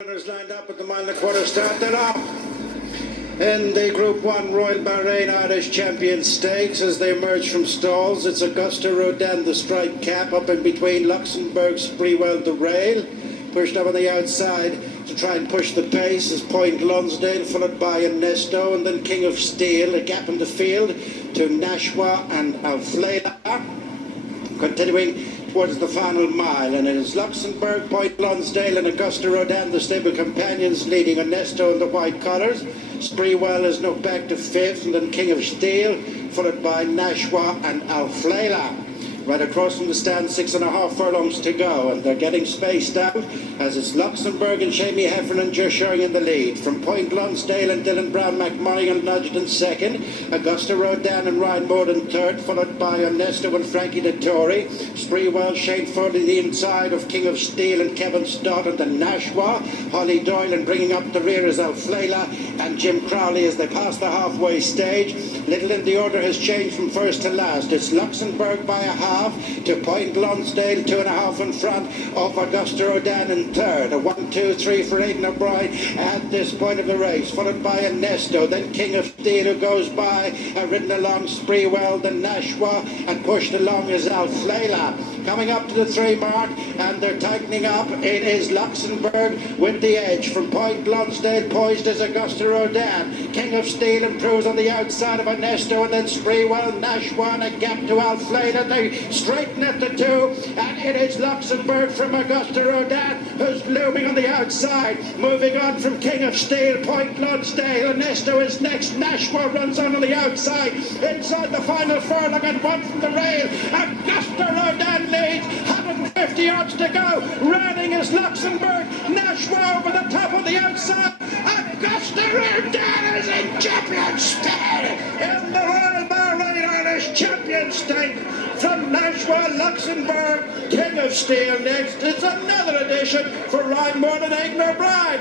Runners lined up at the mile and a quarter start. They're off in the Group 1 Royal Bahrain Irish Champion Stakes as they emerge from stalls. It's Augusta Rodin, the striped cap, up in between Luxembourg, Spreewell, the rail. Pushed up on the outside to try and push the pace is Point Lonsdale, followed by Ernesto, and then King of Steel. A gap in the field to Nashwa and Alflela. Continuing towards the final mile, and it is Luxembourg, Point Lonsdale and Augusta Rodin, the stable companions, leading Ernesto in the white collars. Spreewell is knocked back to fifth, and then King of Steel, followed by Nashwa and Alflela. Right across from the stand, 6.5 furlongs to go, and they're getting spaced out as it's Luxembourg and Shamie Heffernan just showing in the lead. From Point Lonsdale and Dylan Brown McMurray nudged in second. Augusta Rodin and Ryan Morden third, followed by Ernesto and Frankie Dettori. Spreewell, Shane Foley the inside of King of Steel and Kevin Stott, and then Nashwa. Holly Doyle, and bringing up the rear is Alflela and Jim Crowley as they pass the halfway stage. Little in the order has changed from first to last. It's Luxembourg by a half to Point Lonsdale, 2.5 in front of Augusta Rodin in third. A 1, 2, 3 for Aidan O'Brien at this point of the race, followed by Ernesto, then King of Steel, who goes by, ridden along Spreewell, then Nashwa, and pushed along is Alflela. Coming up to the 3 mark, and they're tightening up. It is Luxembourg with the edge. From Point Lonsdale, poised is Augusta Rodin. King of Steel improves on the outside of Ernesto, and then Spreewell, Nashwa, and a gap to Alflela. They straighten at the 2, and it is Luxembourg from Augusta Rodin, who's looming on the outside. Moving on from King of Steel, Point Lonsdale. Ernesto is next. Nashwa runs on the outside. Inside the final furlong and 1 from the rail. Augusta Rodin leads, 150 yards to go. Running is Luxembourg. Nashwa over the top on the outside. Augusta Rodin is in champion state in the Royal Bahrain Irish Champion State. From Nashwa, Luxembourg, King of Steel next. It's another edition for Ryan Moore and Aidan O'Brien.